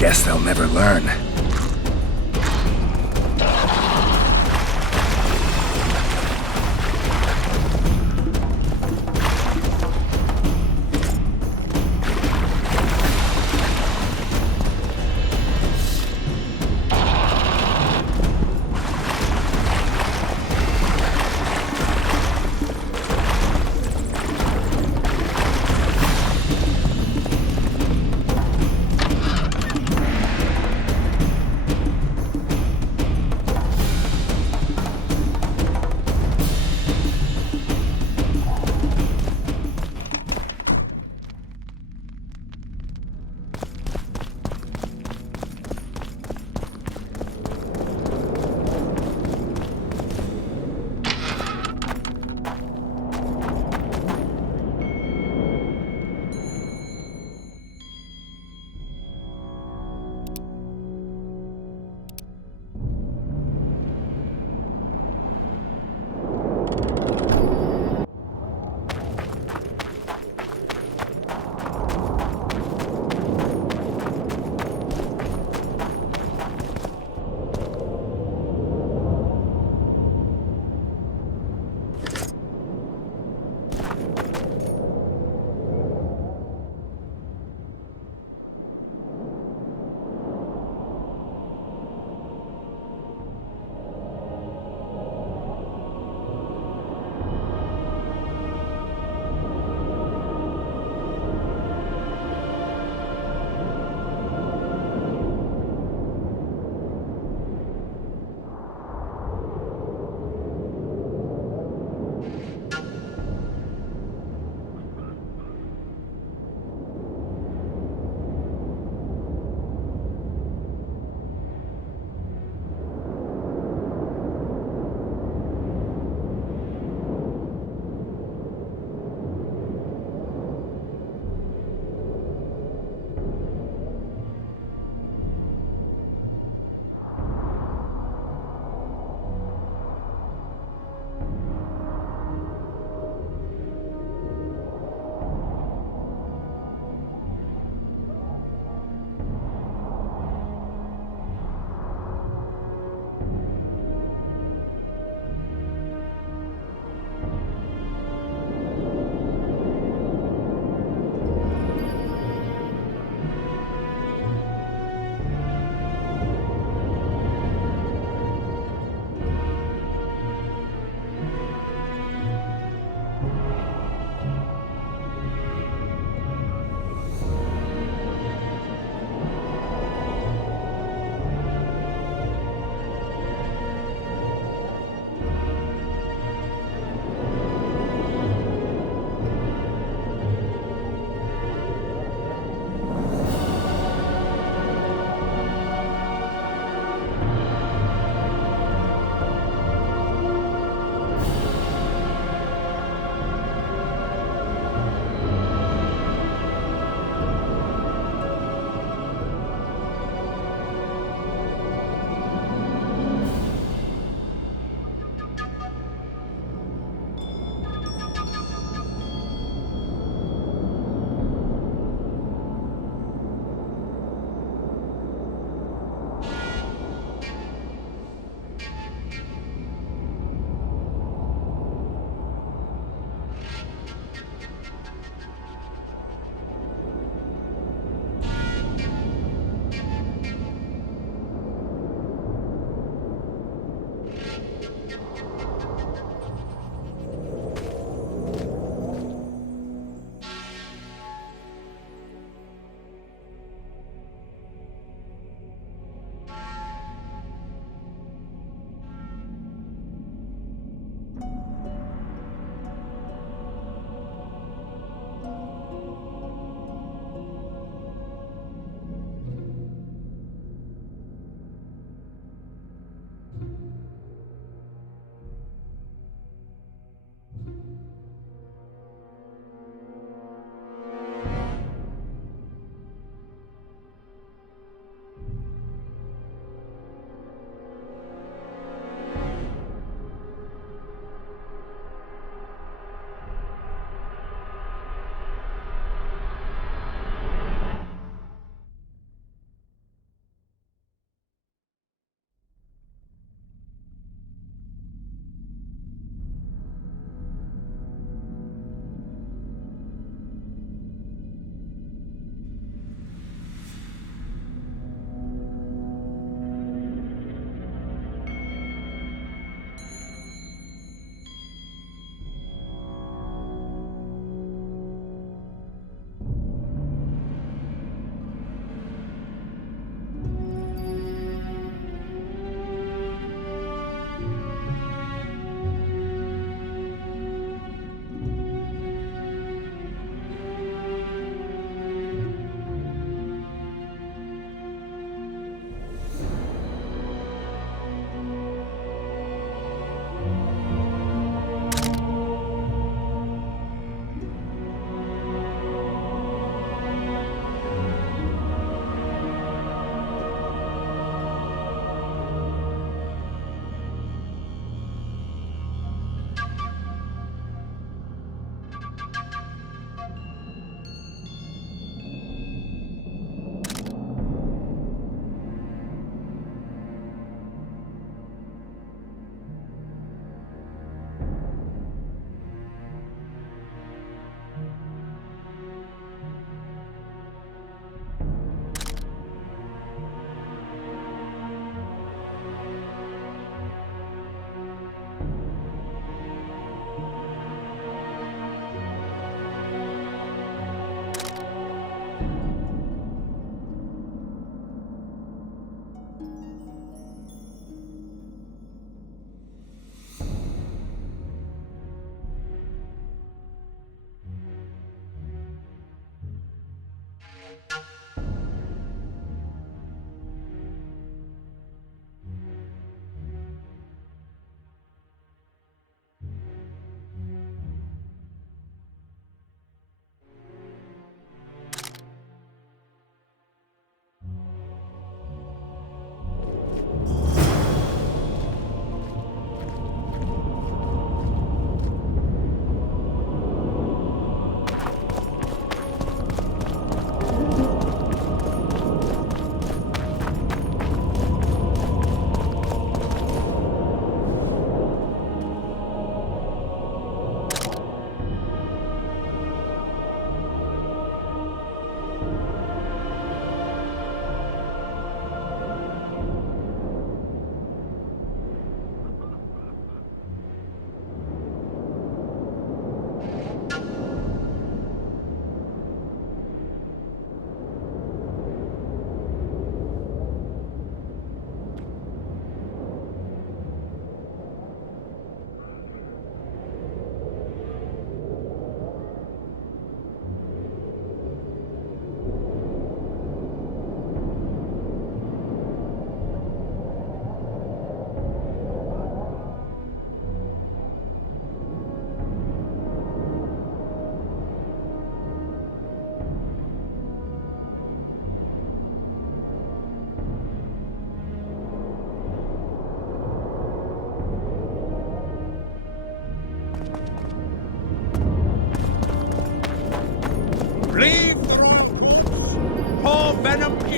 Guess they'll never learn.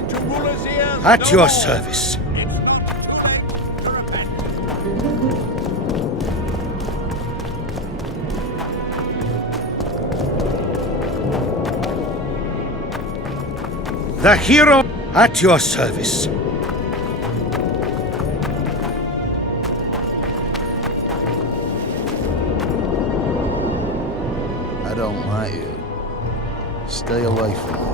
into rulers' ears At no your more. service. It's not too late to repent. The hero at your service. I don't want you. Stay away from me.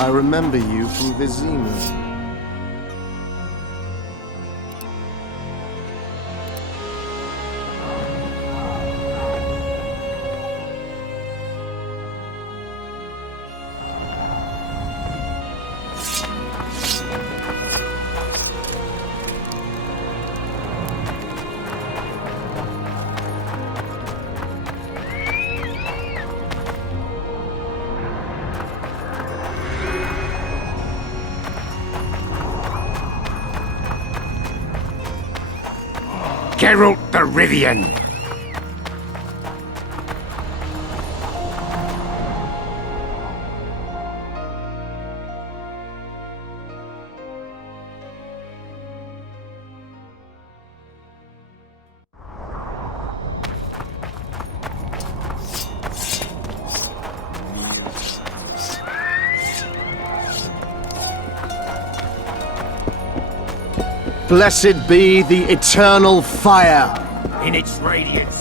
I remember you from Vizima. Geralt the Rivian. Blessed be the eternal fire. In its radiance.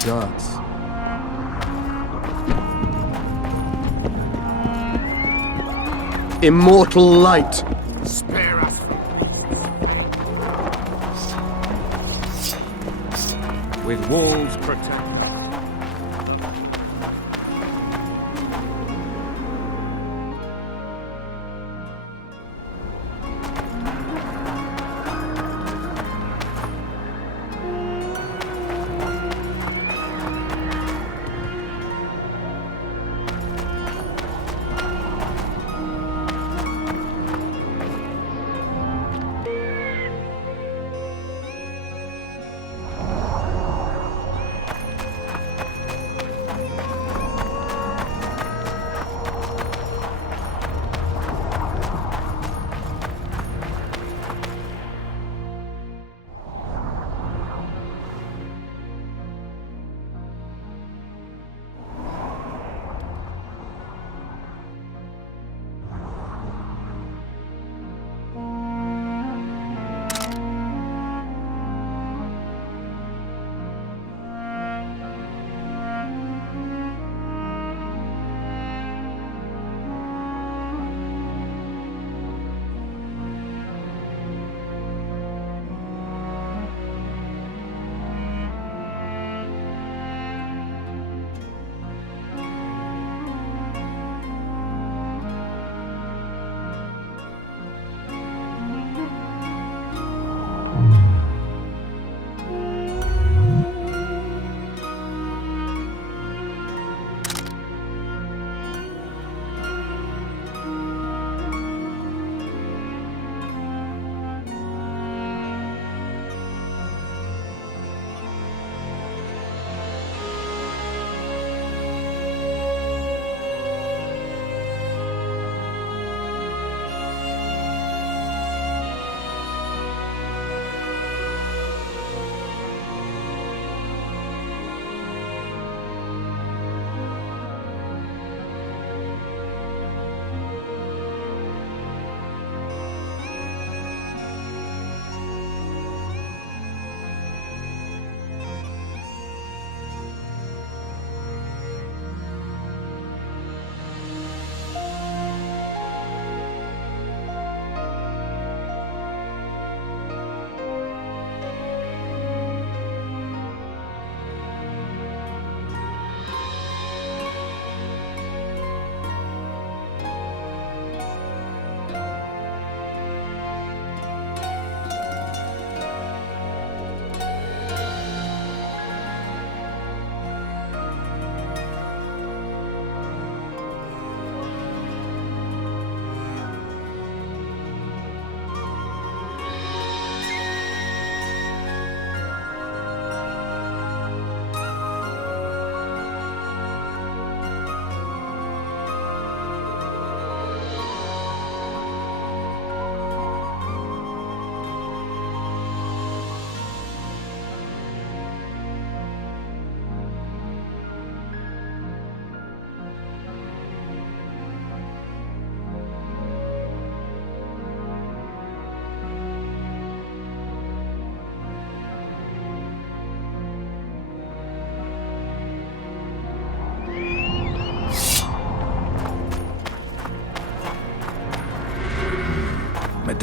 Regards. Immortal light. Spare us from With walls protected.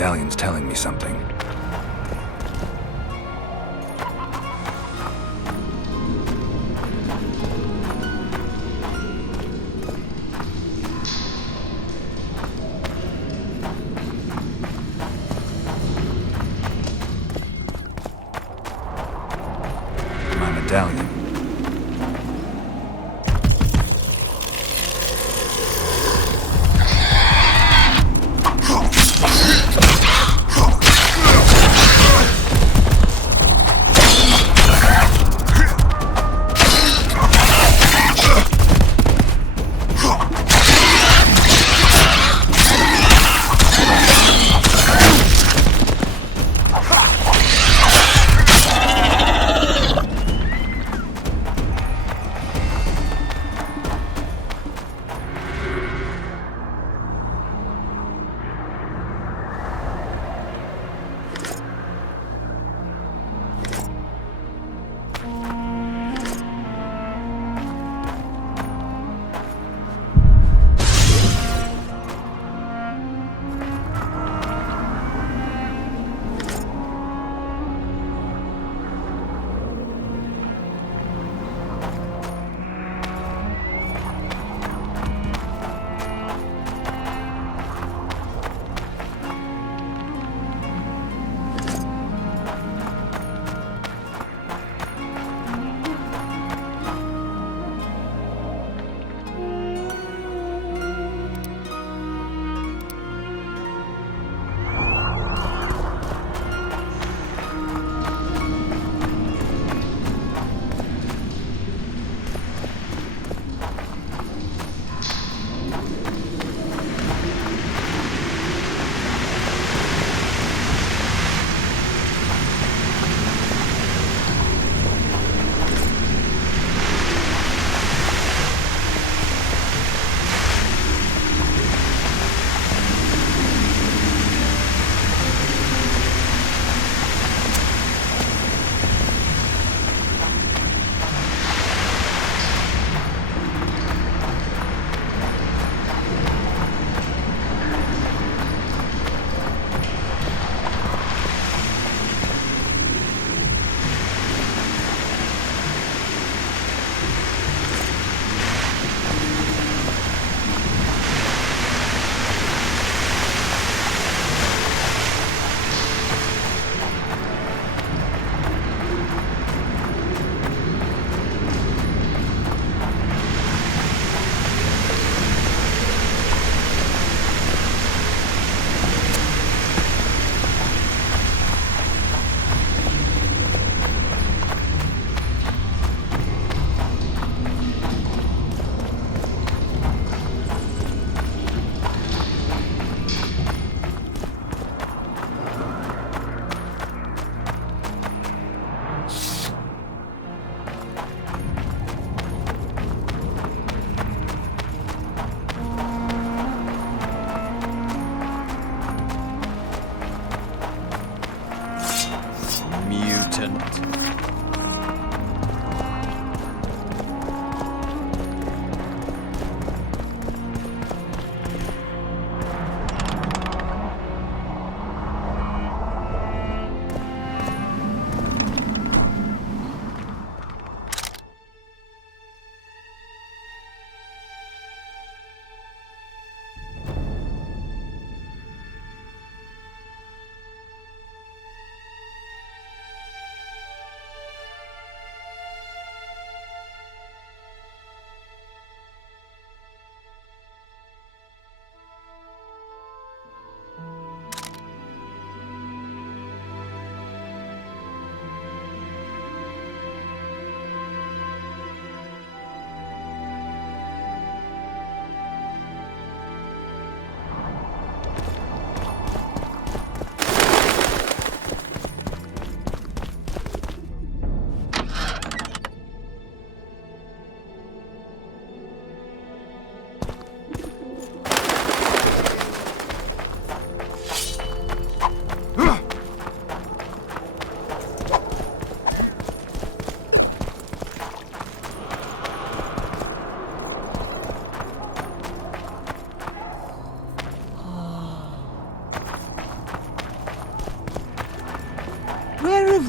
medallion's telling me something. My medallion.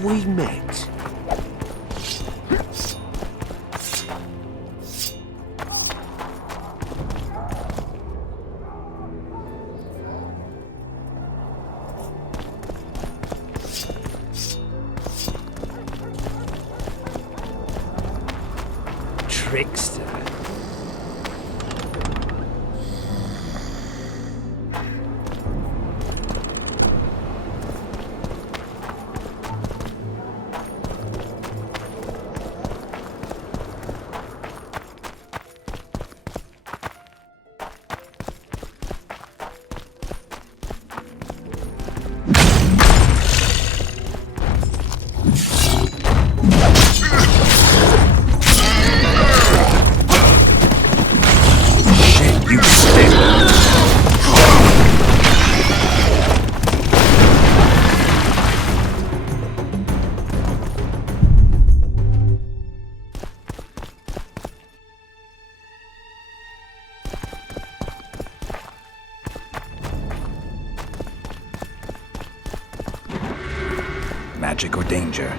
we met? Trickster. You stink. Magic or danger?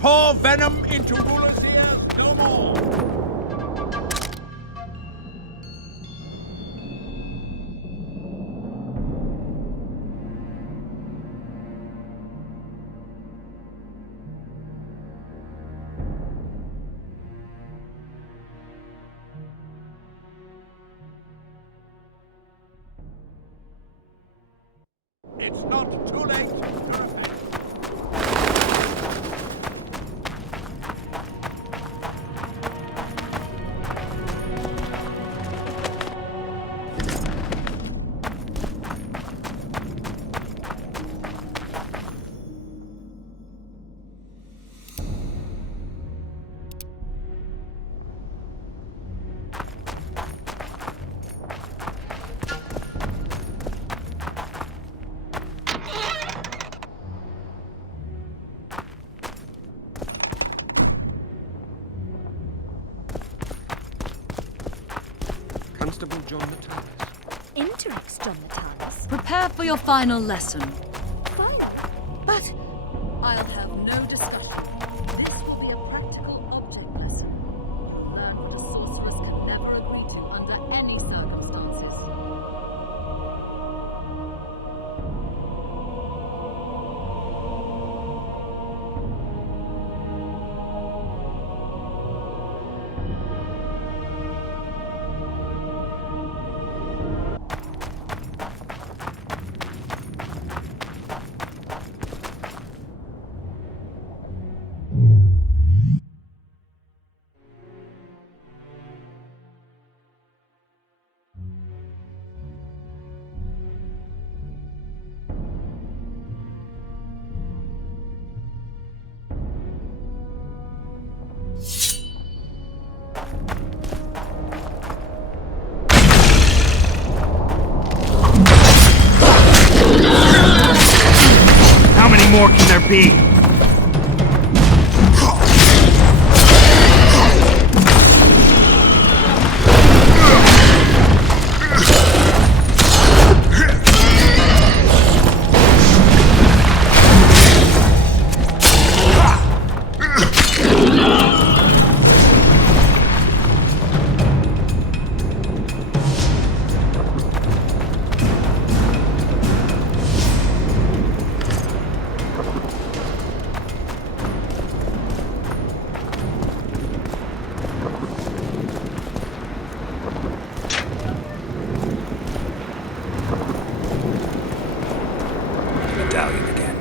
Pour venom into rulers' ears no more. It's not too late to repent. Constable John Natalis. Interix, John Natalis. Prepare for your final lesson. Fine. But I'll have no discussion. This will be a practical object lesson. Learn what a sorceress can never agree to under any circumstances. How many more can there be? Medallion again.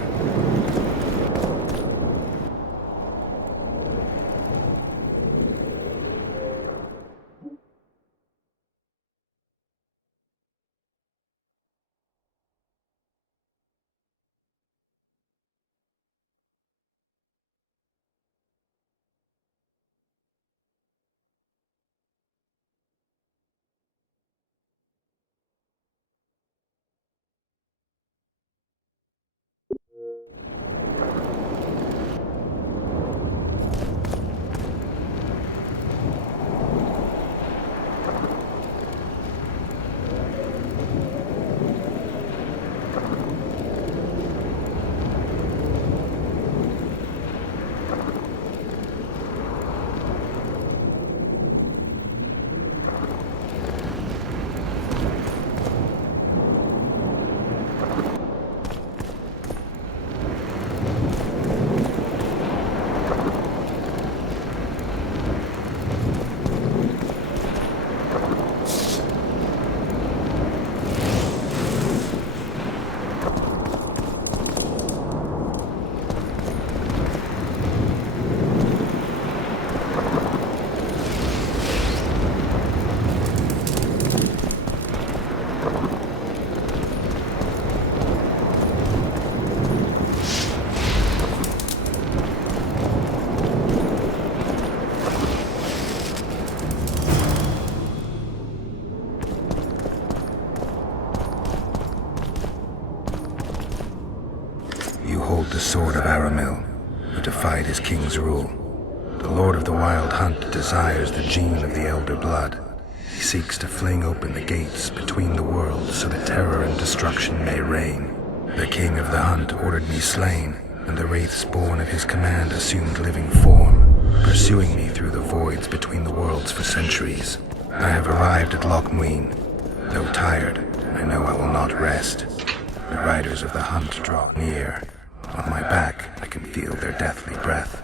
You hold the sword of Aramil, who defied his king's rule. The Lord of the Wild Hunt desires the gene of the Elder Blood. He seeks to fling open the gates between the worlds so that terror and destruction may reign. The King of the Hunt ordered me slain, and the wraiths born of his command assumed living form, pursuing me through the voids between the worlds for centuries. I have arrived at Loch Muin. Though tired, I know I will not rest. The riders of the hunt draw near. On my back, I can feel their deathly breath.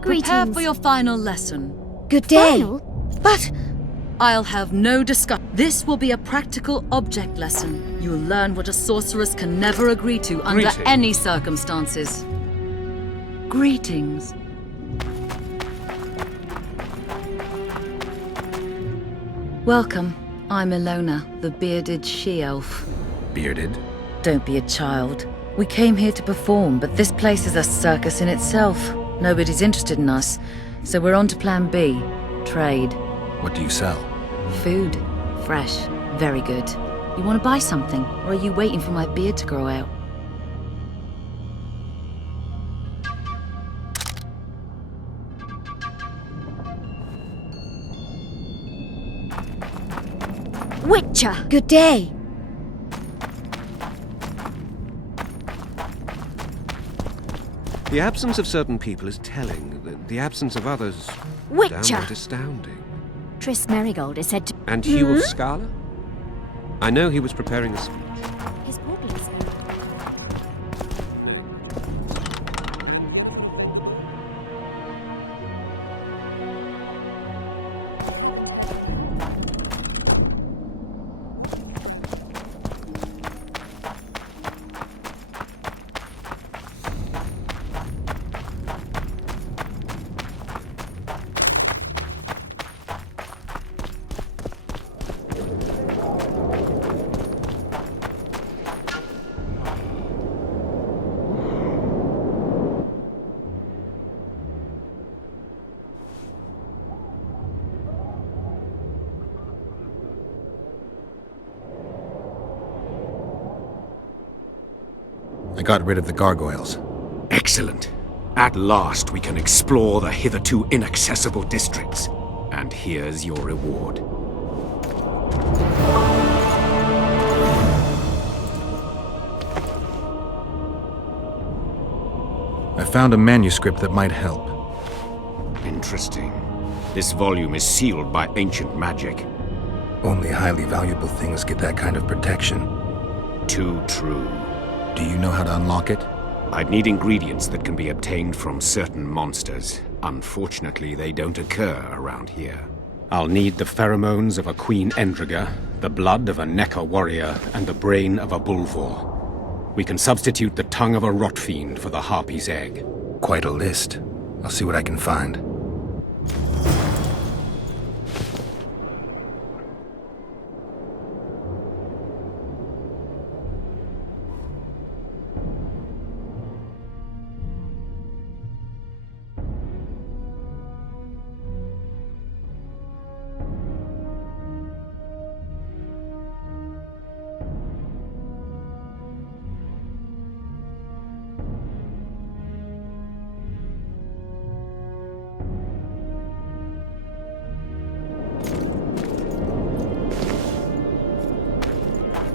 Prepare Greetings. for your final lesson. Good day. But I'll have no discussion. This will be a practical object lesson. You'll learn what a sorceress can never agree to under Greetings. any circumstances. Greetings. Welcome. I'm Ilona, the bearded she-elf. Bearded? Don't be a child. We came here to perform, but this place is a circus in itself. Nobody's interested in us, so we're on to plan B. Trade. What do you sell? Food. Fresh. Very good. You want to buy something, or are you waiting for my beard to grow out? Witcher, good day. The absence of certain people is telling. The absence of others, Witcher. downright astounding. Triss Merigold is said to... And Hugh of Scala? I know he was preparing a speech. His portals. I got rid of the gargoyles. Excellent. At last we can explore the hitherto inaccessible districts. And here's your reward. I found a manuscript that might help. Interesting. This volume is sealed by ancient magic. Only highly valuable things get that kind of protection. Too true. Do you know how to unlock it? I'd need ingredients that can be obtained from certain monsters. Unfortunately, they don't occur around here. I'll need the pheromones of a Queen Endriga, the blood of a Neca warrior, and the brain of a Bulvor. We can substitute the tongue of a rot fiend for the harpy's egg. Quite a list. I'll see what I can find.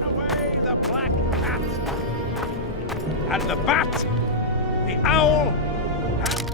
Away the black cat! And the bat! The owl! And...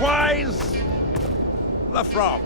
Likewise, the frog.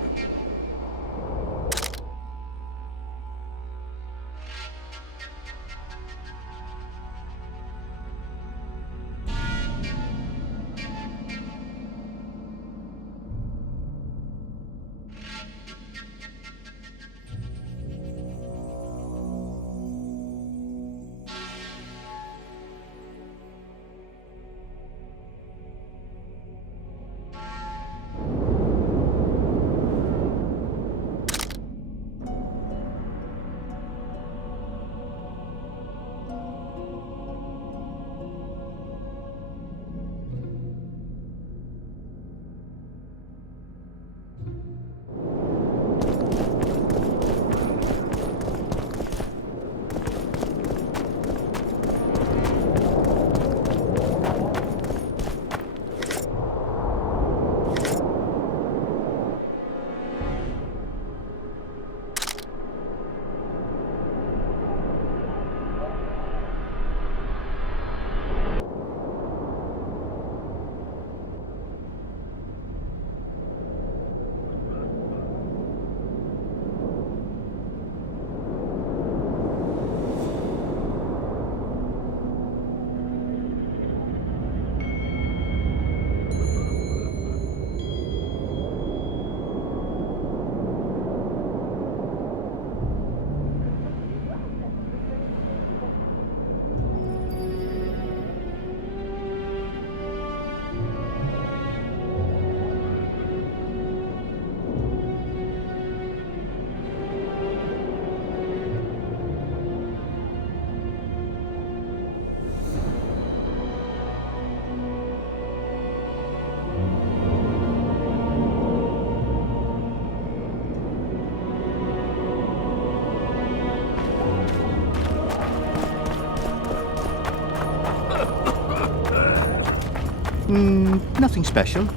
Nothing special.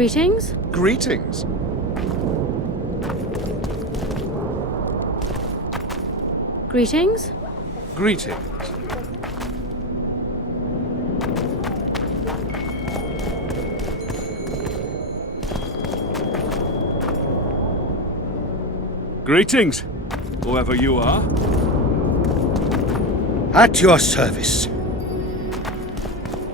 Greetings? Greetings. Greetings? Greetings. Greetings, whoever you are. At your service.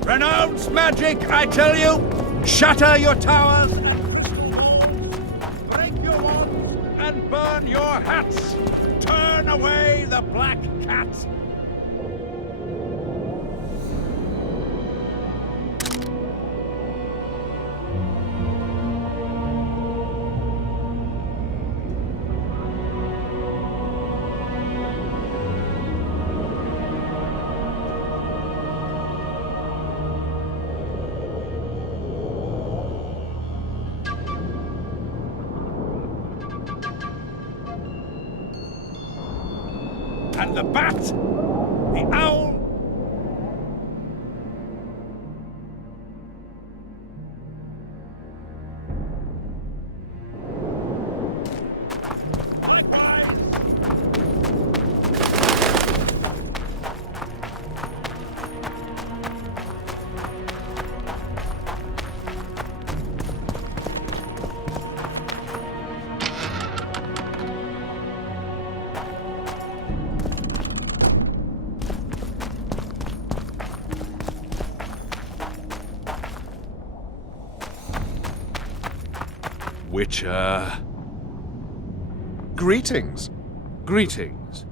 Renounce magic, I tell you! Shatter your towers and break your wands and burn your hats! Turn the Black Cat! And the bat, the owl. Likewise. Witcher. Greetings. Greetings.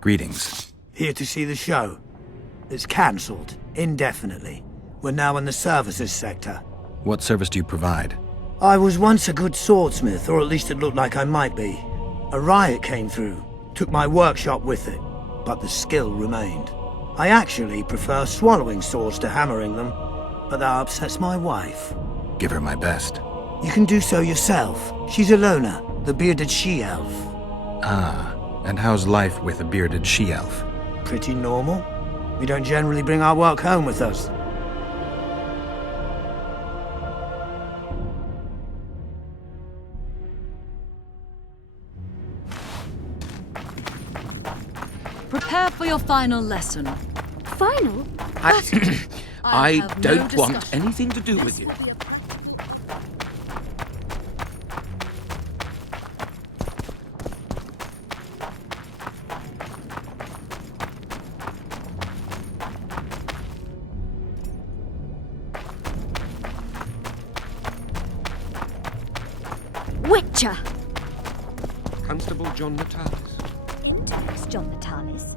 Greetings. Here to see the show. It's cancelled, indefinitely. We're now in the services sector. What service do you provide? I was once a good swordsmith, or at least it looked like I might be. A riot came through, took my workshop with it, but the skill remained. I actually prefer swallowing swords to hammering them, but that upsets my wife. Give her my best. You can do so yourself. She's Ilona, the bearded she-elf. Ah, and how's life with a bearded she-elf? Pretty normal. We don't generally bring our work home with us. Prepare for your final lesson. Final? I I don't want discussion. anything to do This with you. will be a Witcher! Constable John Natalis. Intellects John Natalis.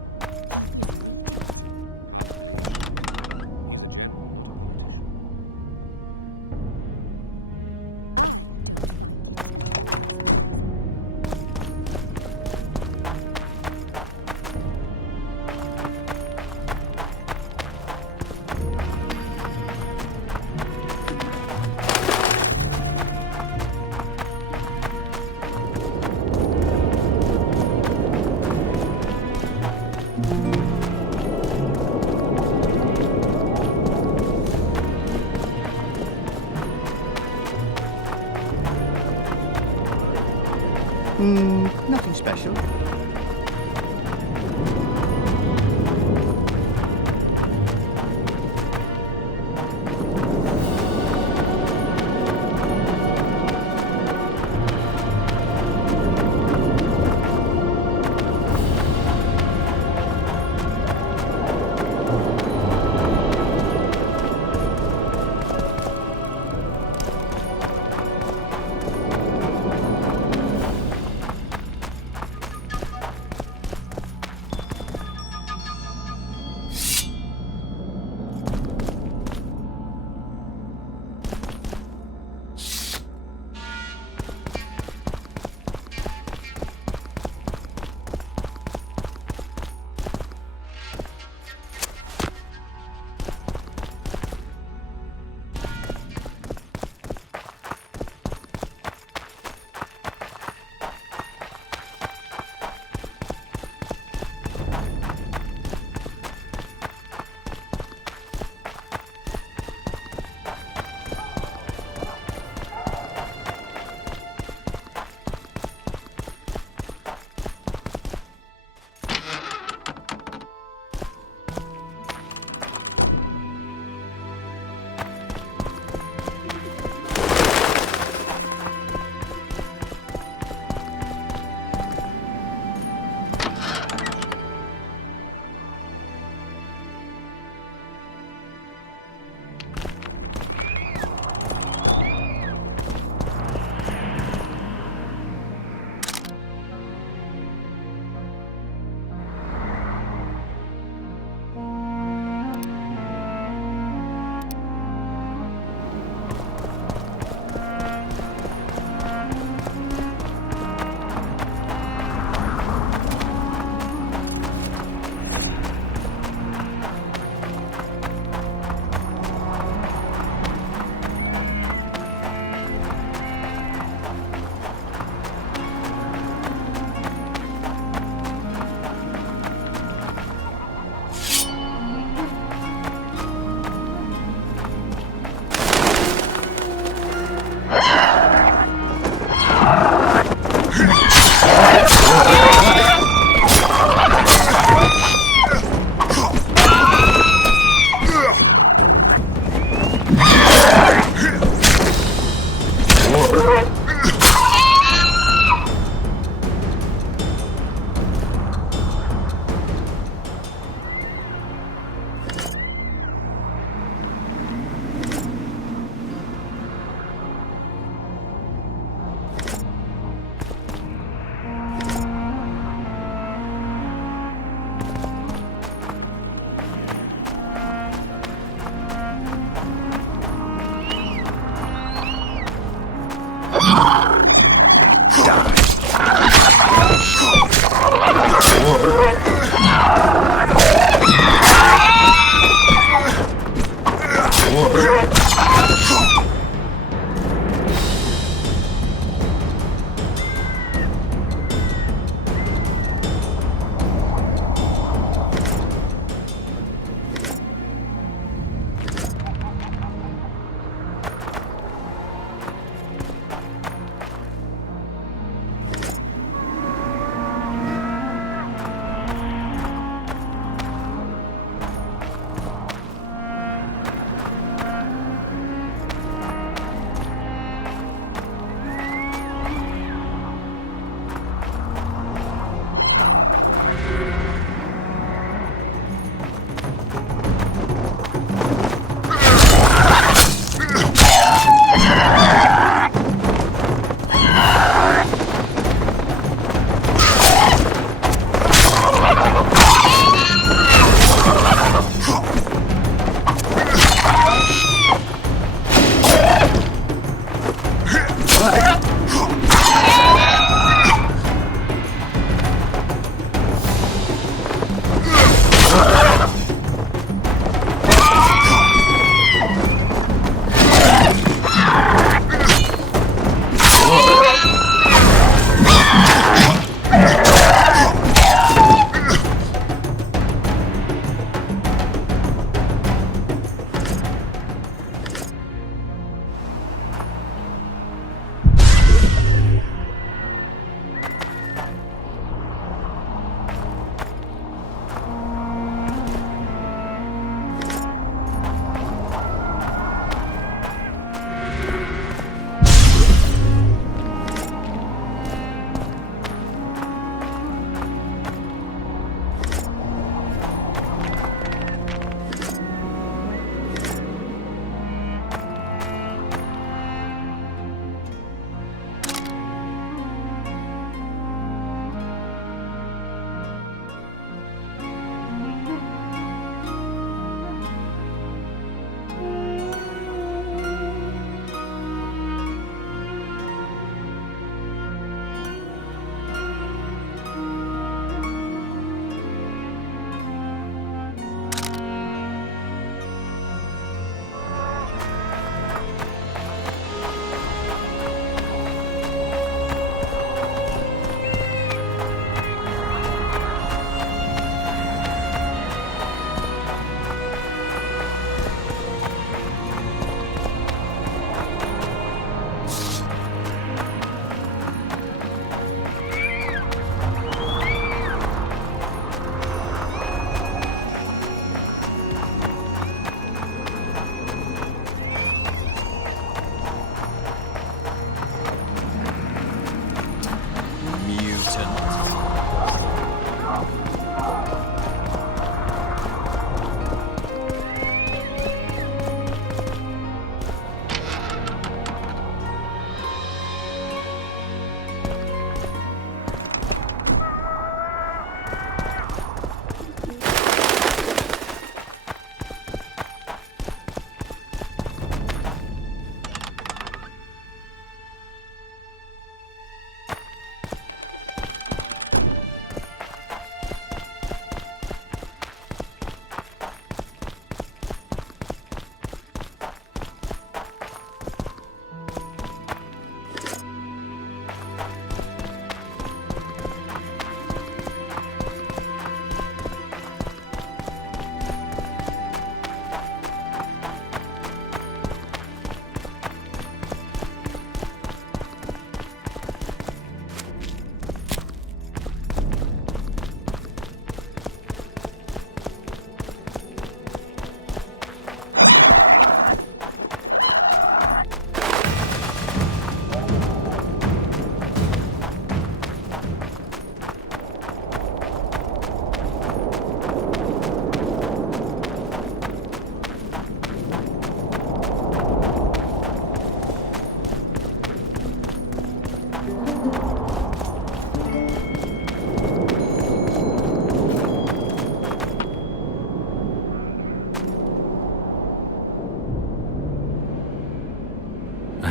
Nothing special.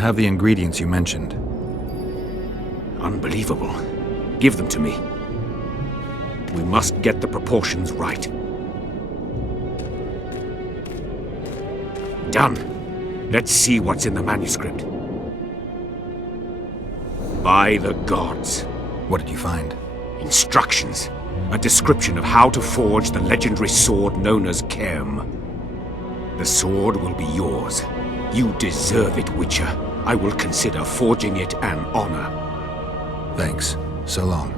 have the ingredients you mentioned. Unbelievable. Give them to me. We must get the proportions right. Done. Let's see what's in the manuscript. By the gods. What did you find? Instructions. A description of how to forge the legendary sword known as Cairn. The sword will be yours. You deserve it, Witcher. I will consider forging it an honor. Thanks. So long.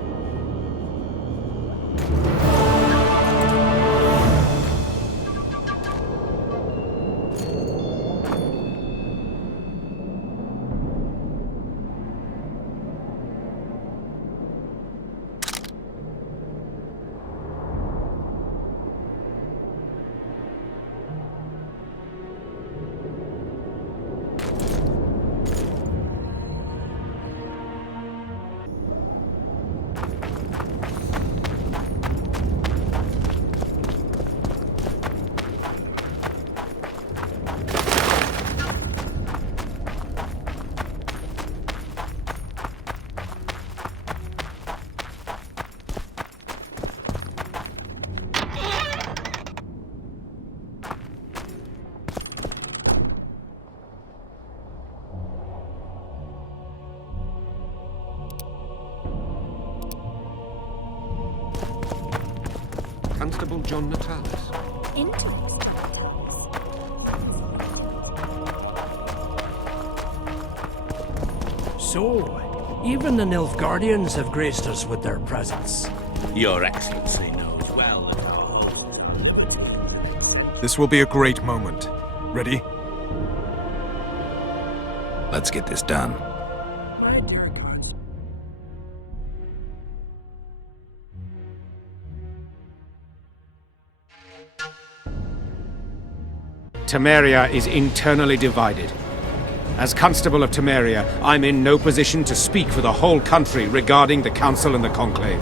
Constable John Natalis. Interesting, Natalis. So, even the Nilfgaardians have graced us with their presence. Your Excellency knows well that our... This will be a great moment. Ready? Let's get this done. Right, dear Constable. Temeria is internally divided. As Constable of Temeria, I'm in no position to speak for the whole country regarding the Council and the Conclave.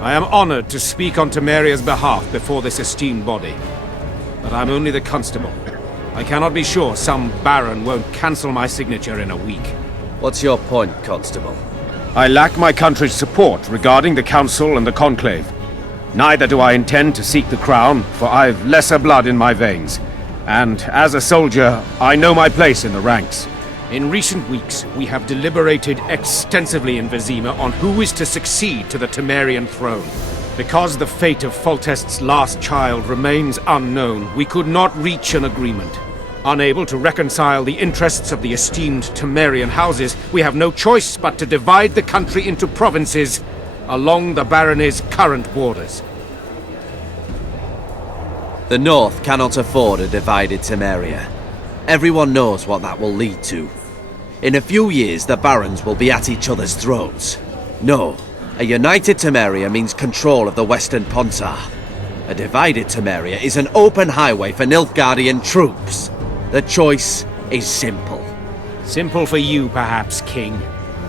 I am honored to speak on Temeria's behalf before this esteemed body. But I'm only the Constable. I cannot be sure some Baron won't cancel my signature in a week. What's your point, Constable? I lack my country's support regarding the Council and the Conclave. Neither do I intend to seek the crown, for I've lesser blood in my veins. And as a soldier, I know my place in the ranks. In recent weeks, we have deliberated extensively in Vizima on who is to succeed to the Temerian throne. Because the fate of Foltest's last child remains unknown, we could not reach an agreement. Unable to reconcile the interests of the esteemed Temerian houses, we have no choice but to divide the country into provinces along the barony's current borders. The North cannot afford a divided Temeria. Everyone knows what that will lead to. In a few years, the barons will be at each other's throats. No, a united Temeria means control of the Western Ponsar. A divided Temeria is an open highway for Nilfgaardian troops. The choice is simple. Simple for you, perhaps, King.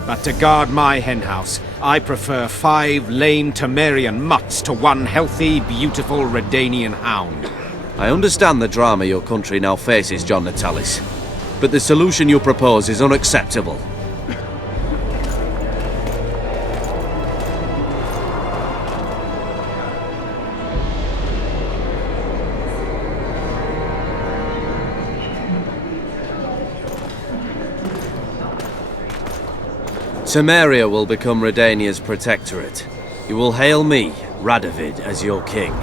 But to guard my henhouse, I prefer 5 lame Temerian mutts to 1 healthy, beautiful Redanian hound. I understand the drama your country now faces, John Natalis. But the solution you propose is unacceptable. Temeria will become Redania's protectorate. You will hail me, Radovid, as your king.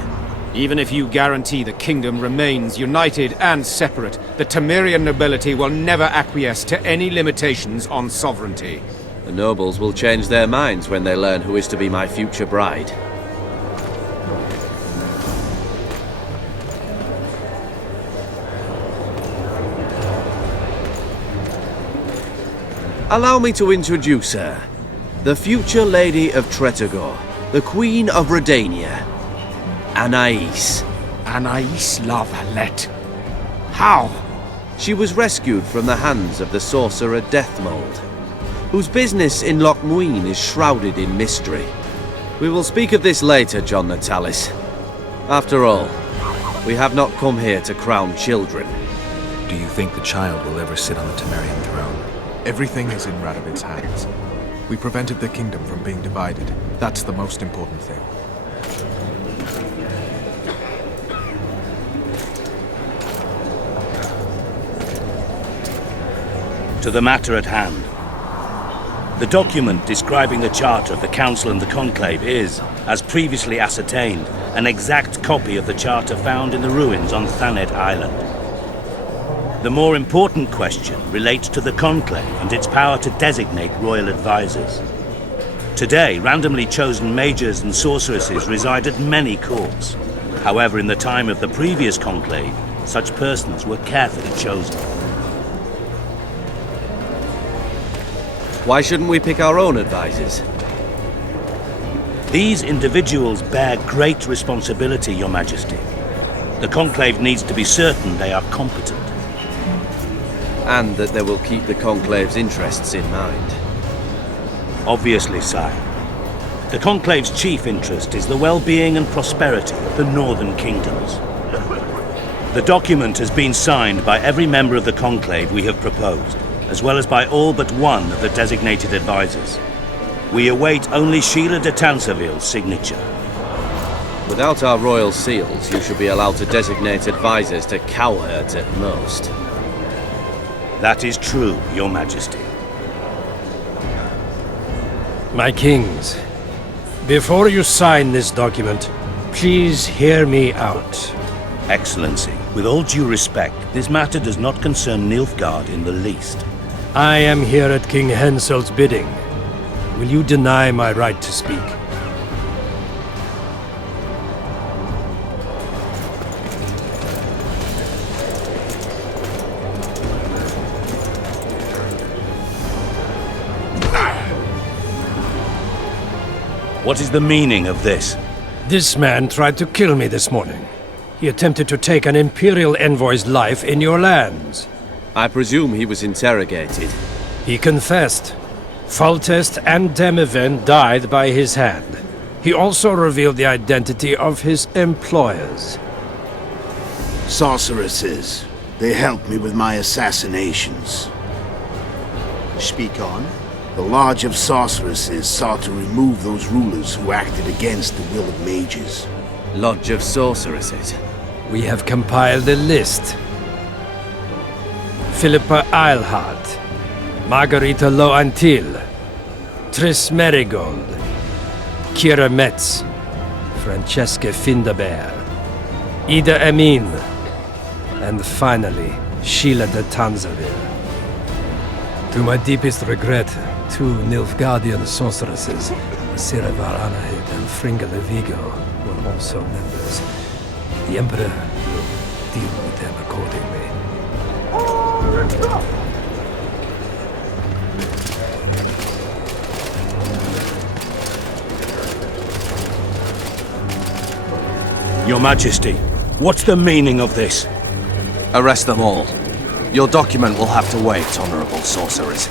Even if you guarantee the kingdom remains united and separate, the Temerian nobility will never acquiesce to any limitations on sovereignty. The nobles will change their minds when they learn who is to be my future bride. Allow me to introduce her. The future Lady of Tretogor, the Queen of Redania, Anais. Anais La Valette. How? She was rescued from the hands of the sorcerer Deathmold, whose business in Loch Muin is shrouded in mystery. We will speak of this later, John Natalis. After all, we have not come here to crown children. Do you think the child will ever sit on the Temerian throne? Everything is in Radovid's hands. We prevented the kingdom from being divided. That's the most important thing. To the matter at hand. The document describing the charter of the Council and the Conclave is, as previously ascertained, an exact copy of the charter found in the ruins on Thanet Island. The more important question relates to the Conclave and its power to designate royal advisors. Today, randomly chosen mages and sorceresses reside at many courts. However, in the time of the previous Conclave, such persons were carefully chosen. Why shouldn't we pick our own advisors? These individuals bear great responsibility, Your Majesty. The Conclave needs to be certain they are competent. And that they will keep the Conclave's interests in mind. Obviously, sire. The Conclave's chief interest is the well-being and prosperity of the northern kingdoms. The document has been signed by every member of the Conclave we have proposed, as well as by all but one of the designated advisors. We await only Sheila de Tansarville's signature. Without our royal seals, you should be allowed to designate advisors to cowherds at most. That is true, Your Majesty. My kings, before you sign this document, please hear me out. Excellency, with all due respect, this matter does not concern Nilfgaard in the least. I am here at King Hensel's bidding. Will you deny my right to speak? What is the meaning of this? This man tried to kill me this morning. He attempted to take an Imperial envoy's life in your lands. I presume he was interrogated. He confessed. Foltest and Demiven died by his hand. He also revealed the identity of his employers. Sorceresses. They helped me with my assassinations. Speak on. The Lodge of Sorceresses sought to remove those rulers who acted against the will of mages. Lodge of Sorceresses. We have compiled a list. Philippa Eilhart, Margarita Loantil, Triss Merigold, Kira Metz, Francesca Findabair, Ida Emin, and finally, Sheila de Tansarville. To my deepest regret, two Nilfgaardian sorceresses, Siravar Anahid and Fringa de Vigo, were also members. The Emperor will deal with them accordingly. Your Majesty, what's the meaning of this? Arrest them all. Your document will have to wait, honorable sorcerers.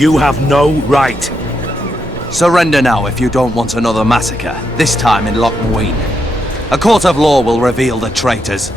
You have no right. Surrender now if you don't want another massacre, this time in Loch Muin. A court of law will reveal the traitors.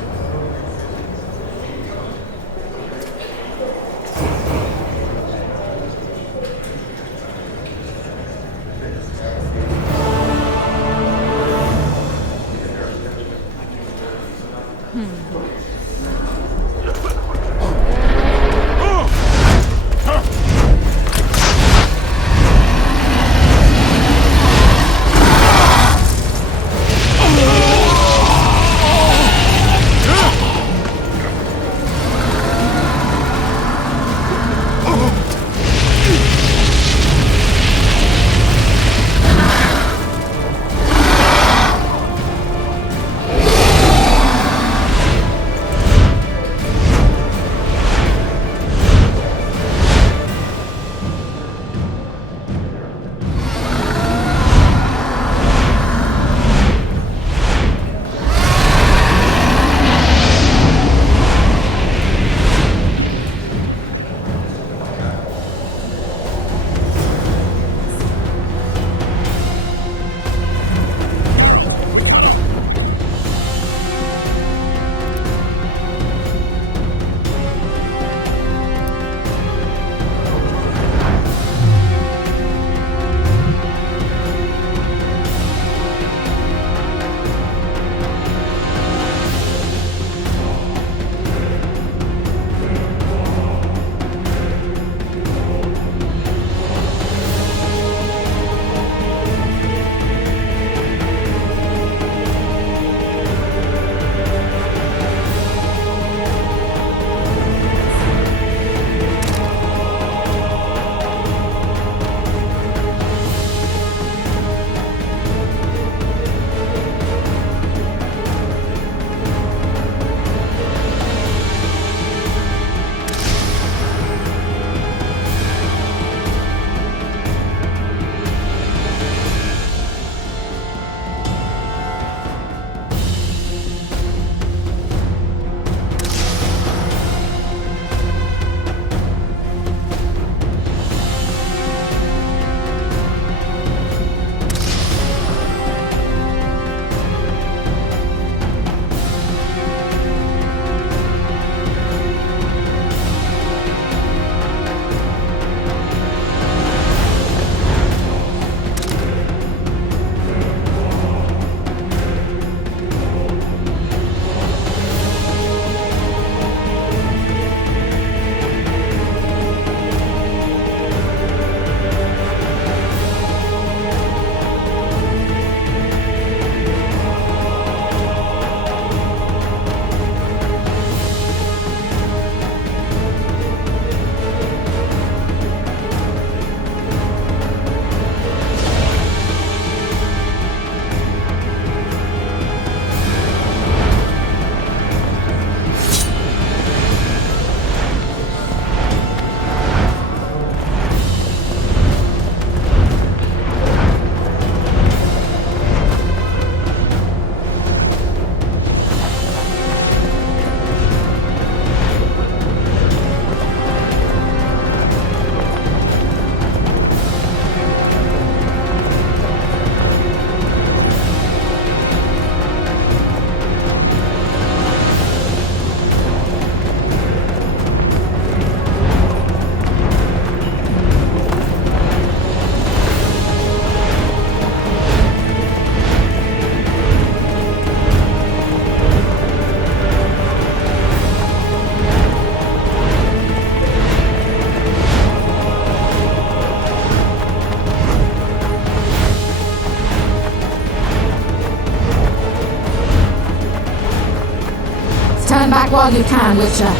back while you can, Witcher.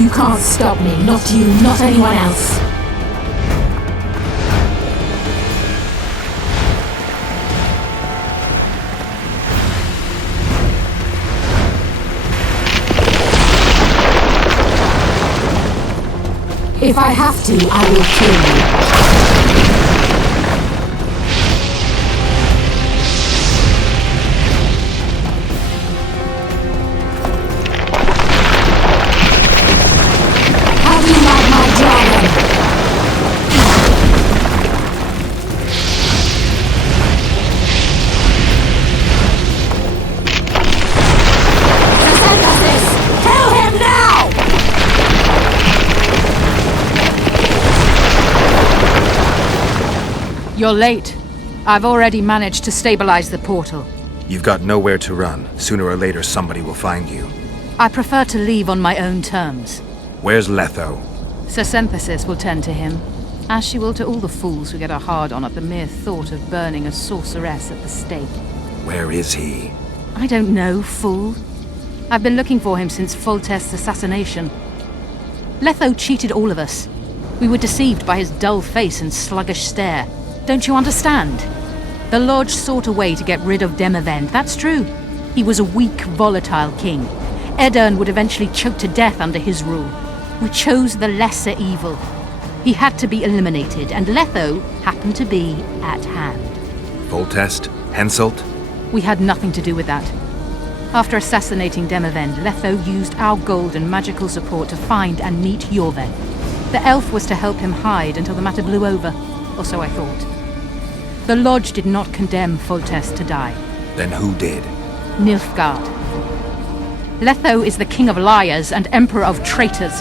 You can't stop me. Not you, not anyone else. If I have to, I will kill you. How do you like my dragon? Synthesis! Kill him now! You're late. I've already managed to stabilize the portal. You've got nowhere to run. Sooner or later, somebody will find you. I prefer to leave on my own terms. Where's Letho? Sir Synthesis will tend to him, as she will to all the fools who get a hard-on at the mere thought of burning a sorceress at the stake. Where is he? I don't know, fool. I've been looking for him since Foltest's assassination. Letho cheated all of us. We were deceived by his dull face and sluggish stare. Don't you understand? The Lodge sought a way to get rid of Demavend, that's true. He was a weak, volatile king. Aedirn would eventually choke to death under his rule. We chose the lesser evil. He had to be eliminated, and Letho happened to be at hand. Foltest? Henselt? We had nothing to do with that. After assassinating Demavend, Letho used our gold and magical support to find and meet Yorvek. The elf was to help him hide until the matter blew over, or so I thought. The Lodge did not condemn Foltest to die. Then who did? Nilfgaard. Letho is the king of liars and emperor of traitors.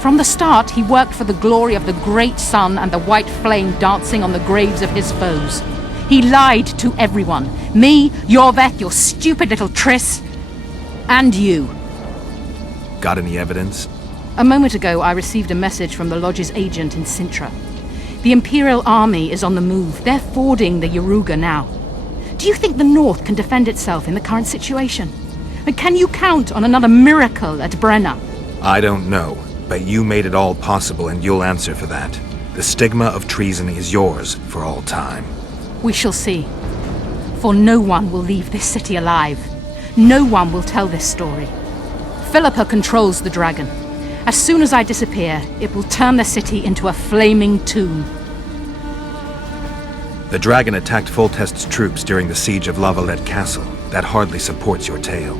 From the start, he worked for the glory of the great sun and the white flame dancing on the graves of his foes. He lied to everyone. Me, Yorvek, your stupid little Triss, and you. Got any evidence? A moment ago, I received a message from the Lodge's agent in Sintra. The Imperial Army is on the move. They're fording the Yaruga now. Do you think the North can defend itself in the current situation? And can you count on another miracle at Brenna? I don't know, but you made it all possible and you'll answer for that. The stigma of treason is yours for all time. We shall see. For no one will leave this city alive. No one will tell this story. Philippa controls the dragon. As soon as I disappear, it will turn the city into a flaming tomb. The dragon attacked Foltest's troops during the siege of La Valette Castle. That hardly supports your tale.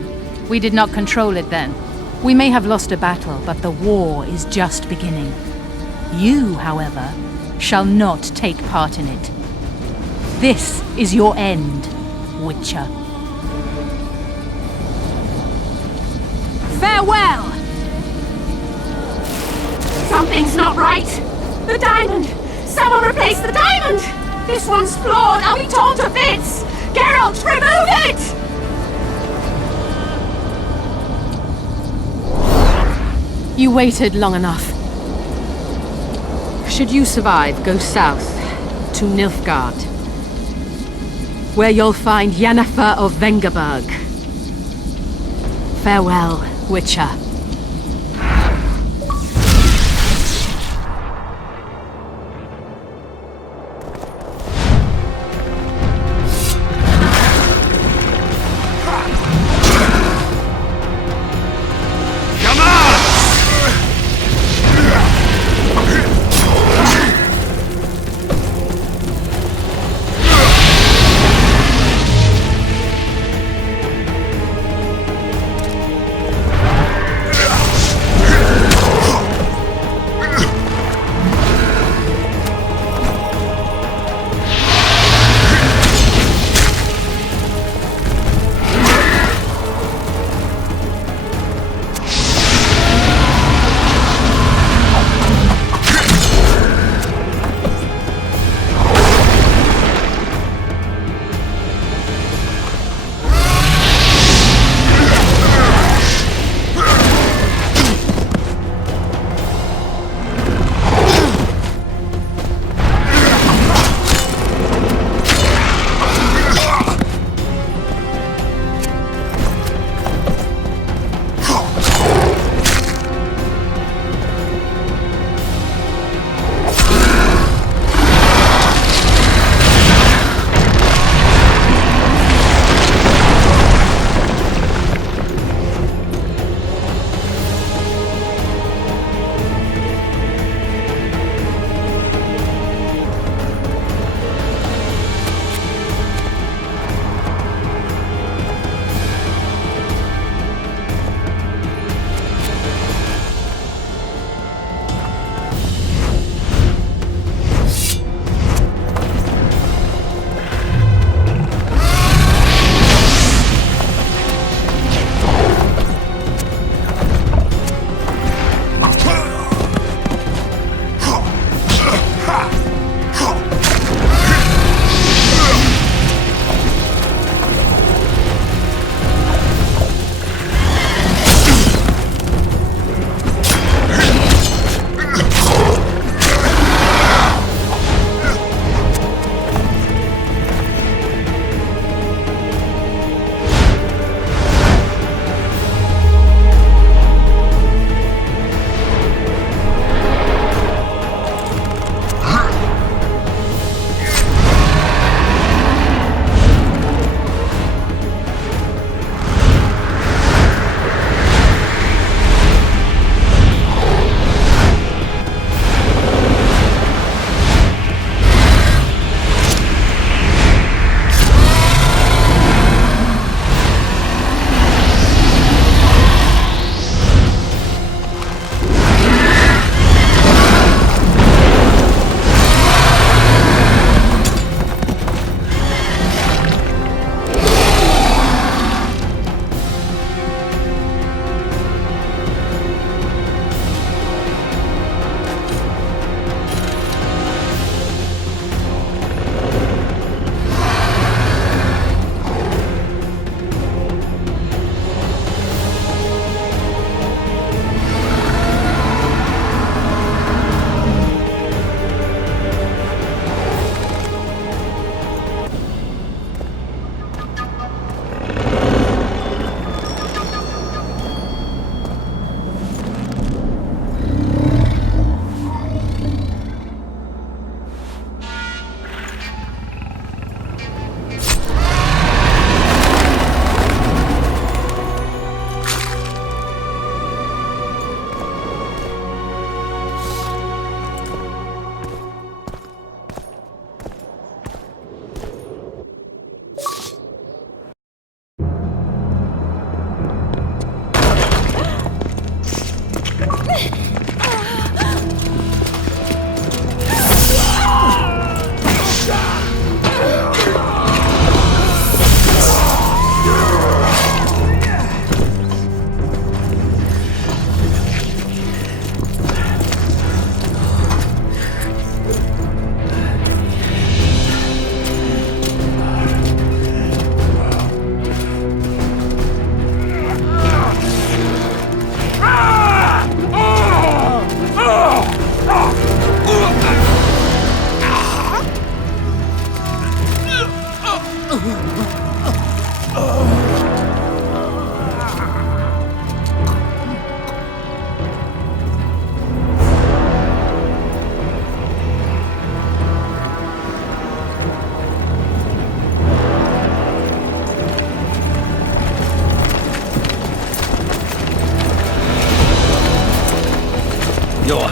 We did not control it then. We may have lost a battle, but the war is just beginning. You, however, shall not take part in it. This is your end, Witcher. Farewell! Something's not right! The diamond! Someone replace the diamond! This one's flawed! I'll be torn to bits! Geralt, remove it! You waited long enough. Should you survive, go south to Nilfgaard, where you'll find Yennefer of Vengerberg. Farewell, Witcher.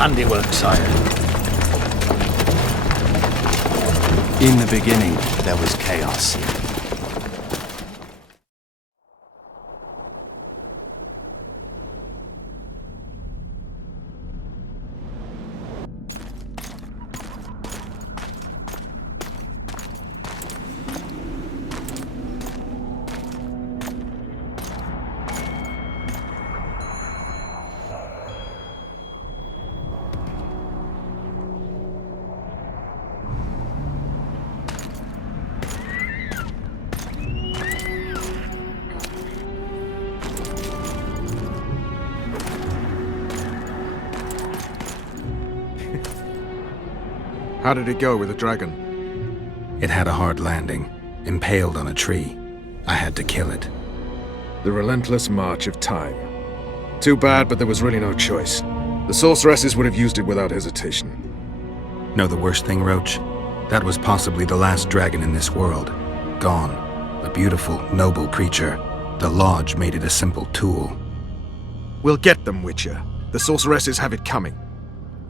handiwork, sire. In the beginning, there was chaos. How did it go with the dragon? It had a hard landing, impaled on a tree. I had to kill it. The relentless march of time. Too bad, but there was really no choice. The sorceresses would have used it without hesitation. Know the worst thing, Roach? That was possibly the last dragon in this world. Gone. A beautiful, noble creature. The Lodge made it a simple tool. We'll get them, Witcher. The sorceresses have it coming.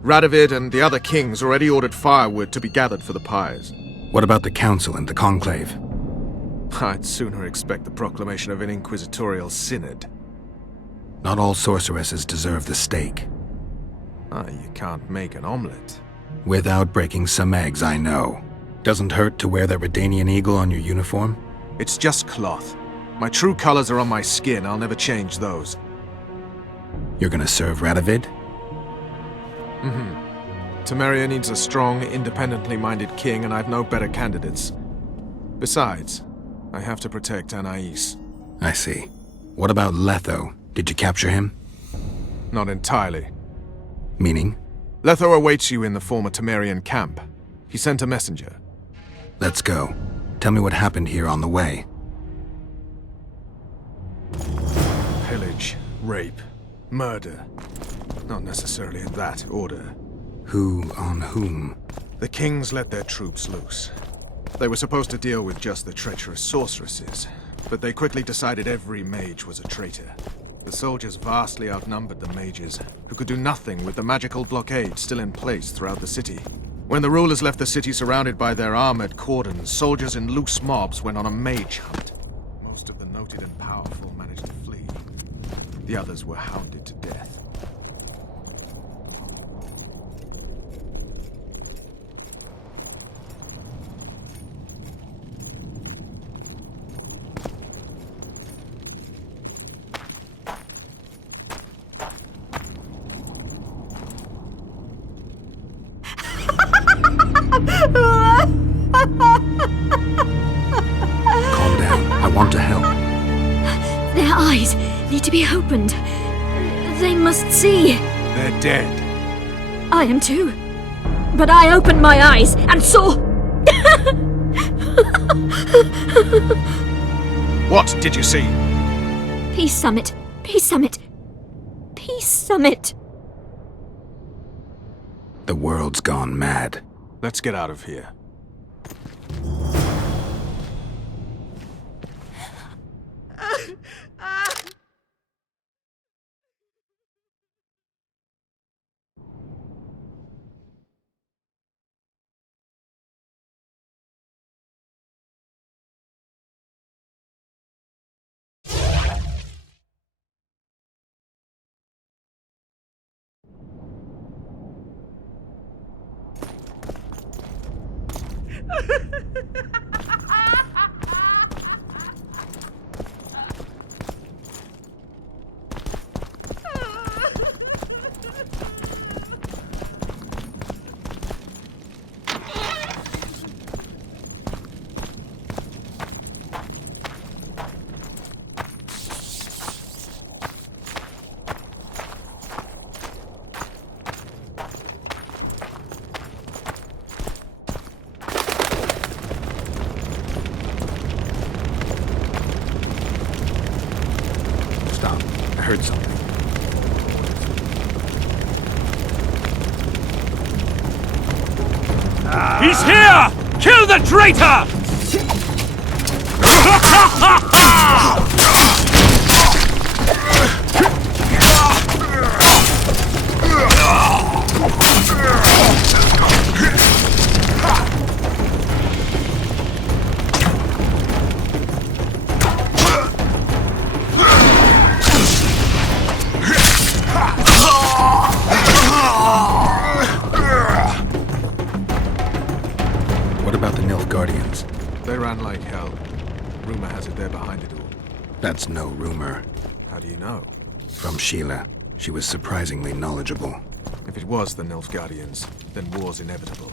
Radovid and the other kings already ordered firewood to be gathered for the pyres. What about the Council and the Conclave? I'd sooner expect the proclamation of an inquisitorial synod. Not all sorceresses deserve the stake. You can't make an omelette. Without breaking some eggs, I know. Doesn't hurt to wear that Redanian eagle on your uniform? It's just cloth. My true colors are on my skin. I'll never change those. You're gonna serve Radovid? Temeria needs a strong, independently minded king, and I've no better candidates. Besides, I have to protect Anais. I see. What about Letho? Did you capture him? Not entirely. Meaning? Letho awaits you in the former Temerian camp. He sent a messenger. Let's go. Tell me what happened here on the way. Pillage, rape, murder. Not necessarily in that order. Who on whom? The kings let their troops loose. They were supposed to deal with just the treacherous sorceresses, but they quickly decided every mage was a traitor. The soldiers vastly outnumbered the mages, who could do nothing with the magical blockade still in place throughout the city. When the rulers left the city surrounded by their armored cordons, soldiers in loose mobs went on a mage hunt. Most of the noted and powerful managed to flee. The others were hounded to death. Calm down. I want to help. Their eyes need to be opened. They must see. They're dead. I am too. But I opened my eyes and saw... What did you see? Peace Summit. Peace Summit. Peace Summit. The world's gone mad. Let's get out of here. Stop. I heard something. He's here! Kill the traitor! What about the Nilfgaardians? They ran like hell. Rumor has it they're behind it all. That's no rumor. How do you know? From Sheila. She was surprisingly knowledgeable. If it was the Nilfgaardians, then war's inevitable.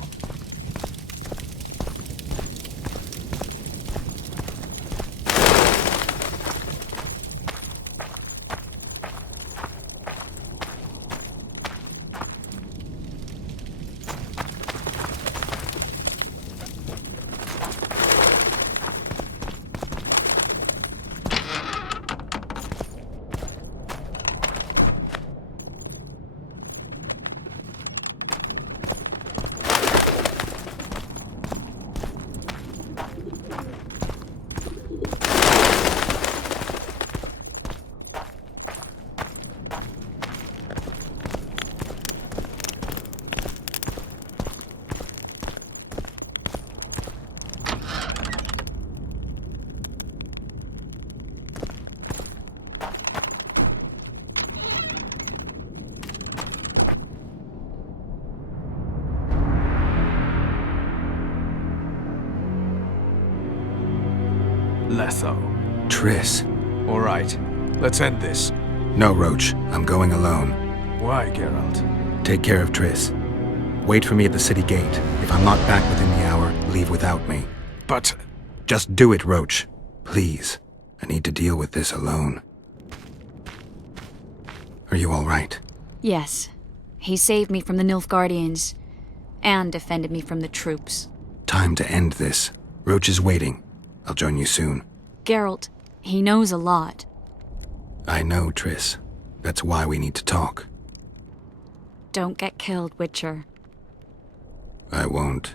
Letho. Triss. All right. Let's end this. No, Roach. I'm going alone. Why, Geralt? Take care of Triss. Wait for me at the city gate. If I'm not back within the hour, leave without me. But... Just do it, Roach. Please. I need to deal with this alone. Are you all right? Yes. He saved me from the Nilfgaardians, and defended me from the troops. Time to end this. Roach is waiting. I'll join you soon. Geralt, he knows a lot. I know, Triss. That's why we need to talk. Don't get killed, Witcher. I won't.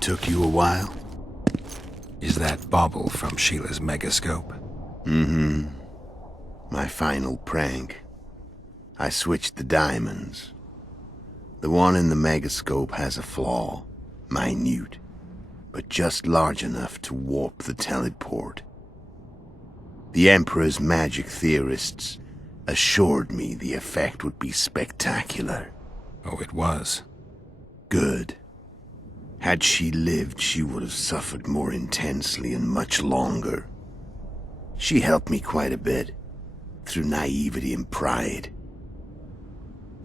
Took you a while? Is that bauble from Sheila's megascope? Mm-hmm. My final prank. I switched the diamonds. The one in the megascope has a flaw. Minute. But just large enough to warp the teleport. The Emperor's magic theorists assured me the effect would be spectacular. Oh, it was. Good. Had she lived, she would have suffered more intensely and much longer. She helped me quite a bit, through naivety and pride.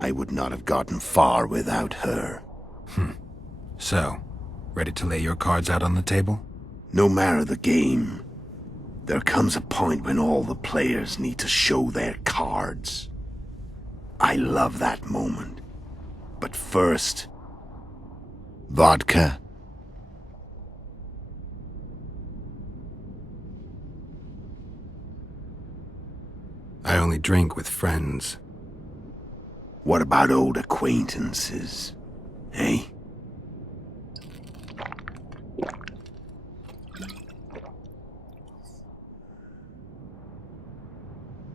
I would not have gotten far without her. So, ready to lay your cards out on the table? No matter the game, there comes a point when all the players need to show their cards. I love that moment. But first... vodka? I only drink with friends. What about old acquaintances? Eh?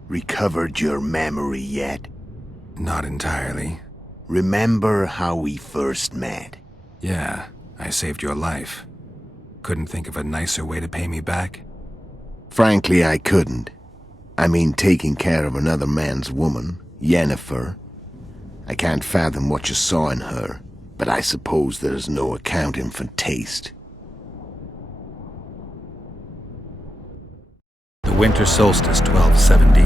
Recovered your memory yet? Not entirely. Remember how we first met? Yeah, I saved your life. Couldn't think of a nicer way to pay me back? Frankly, I couldn't. I mean, taking care of another man's woman, Yennefer. I can't fathom what you saw in her, but I suppose there's no accounting for taste. The winter solstice 1270.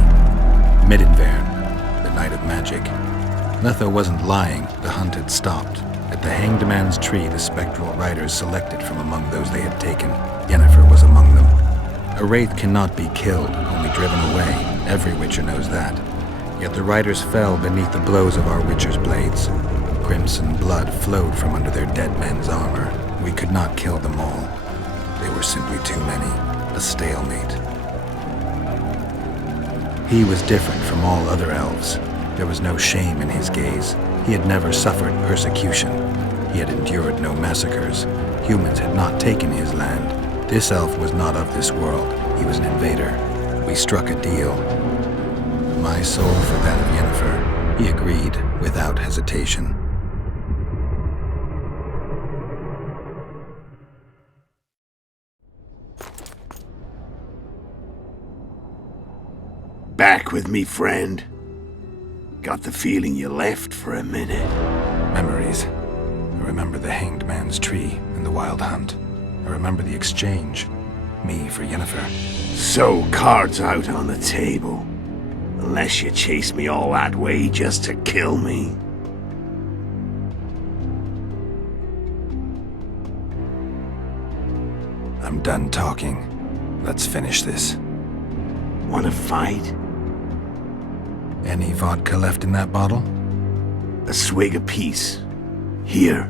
Midinvern, the night of magic. Letho wasn't lying, the hunt had stopped. At the Hanged Man's Tree, the spectral riders selected from among those they had taken. Yennefer was among them. A wraith cannot be killed, only driven away. Every Witcher knows that. Yet the riders fell beneath the blows of our Witcher's blades. Crimson blood flowed from under their dead men's armor. We could not kill them all. They were simply too many. A stalemate. He was different from all other elves. There was no shame in his gaze. He had never suffered persecution. He had endured no massacres. Humans had not taken his land. This elf was not of this world. He was an invader. We struck a deal. My soul for that of Yennefer. He agreed without hesitation. Back with me, friend. Got the feeling you left for a minute. Memories. I remember the Hanged Man's tree and the Wild Hunt. I remember the exchange. Me for Yennefer. So, cards out on the table. Unless you chase me all that way just to kill me. I'm done talking. Let's finish this. Wanna fight? Any vodka left in that bottle? A swig apiece. Here.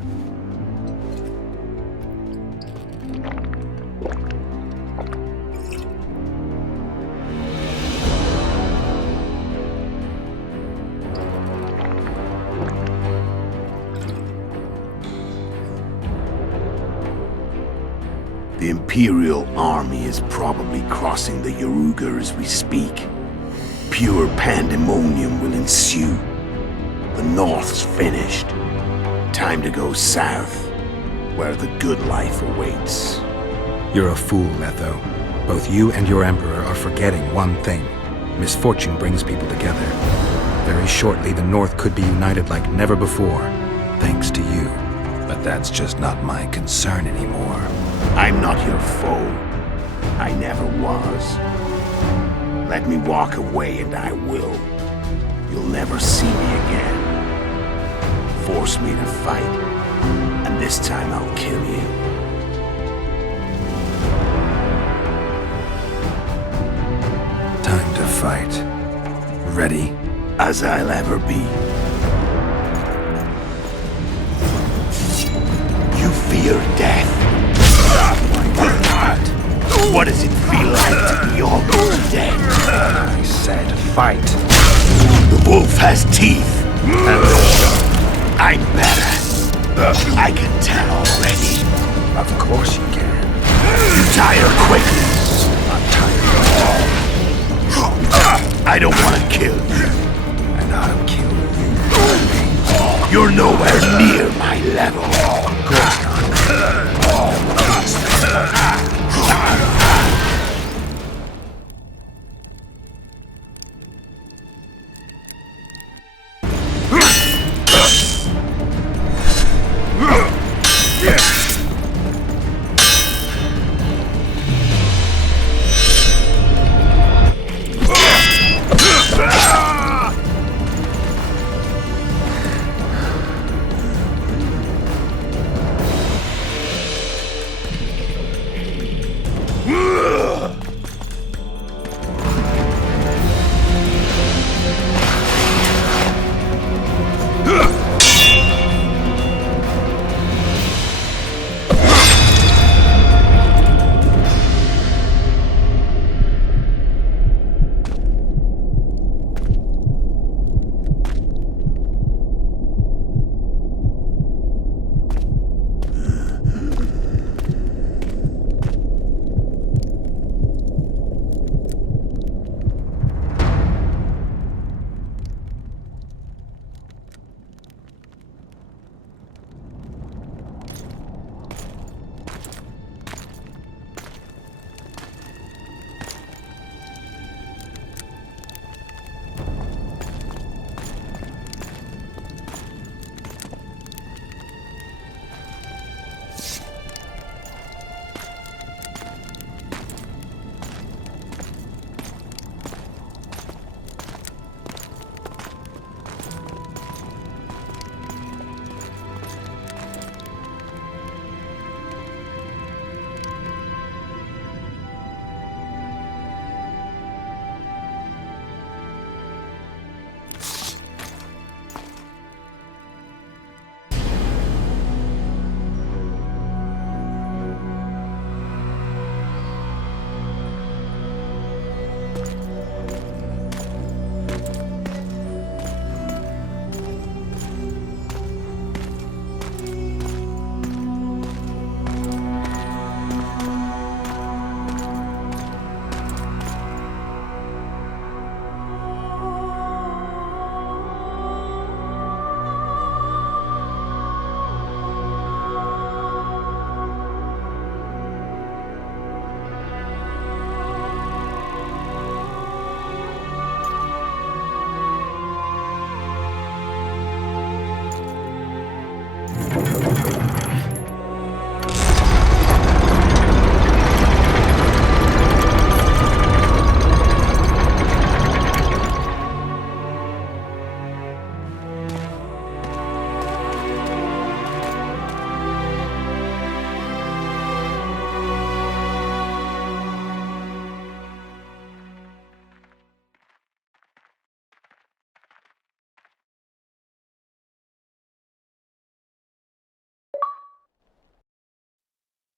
The Imperial army is probably crossing the Yaruga as we speak. Pure pandemonium will ensue. The North's finished. Time to go south, where the good life awaits. You're a fool, Letho. Both you and your Emperor are forgetting one thing. Misfortune brings people together. Very shortly, the North could be united like never before, thanks to you. But that's just not my concern anymore. I'm not your foe. I never was. Let me walk away and I will. You'll never see me again. Force me to fight, and this time I'll kill you. Time to fight. Ready? As I'll ever be. You fear death. What does it feel like to be almost dead? I said fight. The wolf has teeth. I'm better. I can tell already. Of course you can. You tire quickly. I'm tired. I don't want to kill you. And I'll kill you. You're nowhere near my level. Of course not.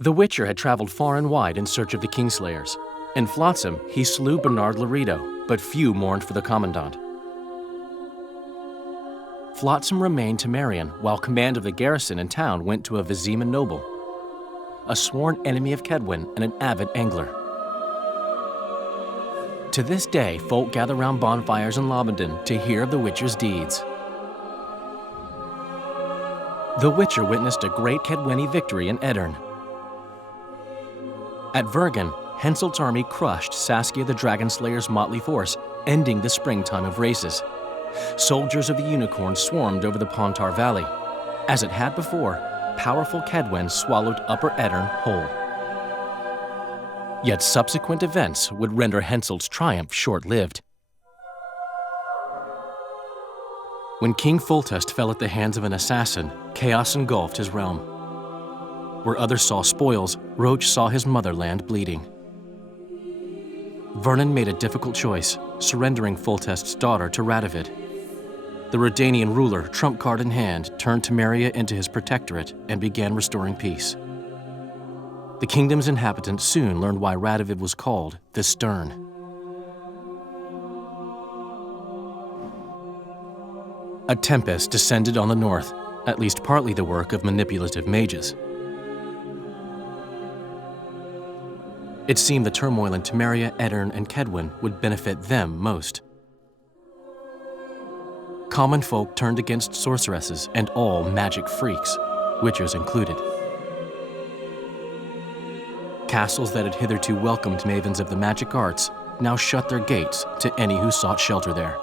The Witcher had traveled far and wide in search of the Kingslayers. In Flotsam, he slew Bernard Laredo, but few mourned for the Commandant. Flotsam remained Temerian, while command of the garrison and town went to a Vizima noble, a sworn enemy of Kedwen and an avid angler. To this day, folk gather round bonfires in Lobendon to hear of the Witcher's deeds. The Witcher witnessed a great Kedweni victory in Edirn. At Vergen, Henselt's army crushed Saskia the Dragonslayer's motley force, ending the springtime of races. Soldiers of the Unicorn swarmed over the Pontar Valley. As it had before, powerful Kedwen swallowed Upper Edirn whole. Yet subsequent events would render Henselt's triumph short-lived. When King Foltest fell at the hands of an assassin, chaos engulfed his realm. Where others saw spoils, Roach saw his motherland bleeding. Vernon made a difficult choice, surrendering Foltest's daughter to Radovid. The Redanian ruler, trump card in hand, turned Temeria into his protectorate and began restoring peace. The kingdom's inhabitants soon learned why Radovid was called the Stern. A tempest descended on the north, at least partly the work of manipulative mages. It seemed the turmoil in Temeria, Edirn, and Kedwen would benefit them most. Common folk turned against sorceresses and all magic freaks, witchers included. Castles that had hitherto welcomed mavens of the magic arts now shut their gates to any who sought shelter there.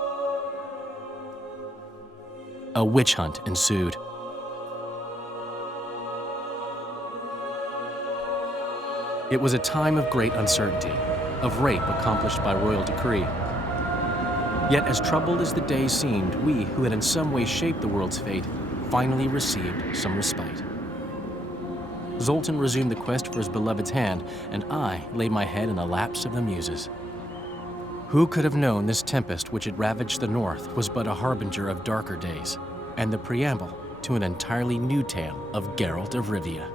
A witch hunt ensued. It was a time of great uncertainty, of rape accomplished by royal decree. Yet as troubled as the days seemed, we, who had in some way shaped the world's fate, finally received some respite. Zoltan resumed the quest for his beloved's hand, and I laid my head in the laps of the muses. Who could have known this tempest which had ravaged the north was but a harbinger of darker days, and the preamble to an entirely new tale of Geralt of Rivia.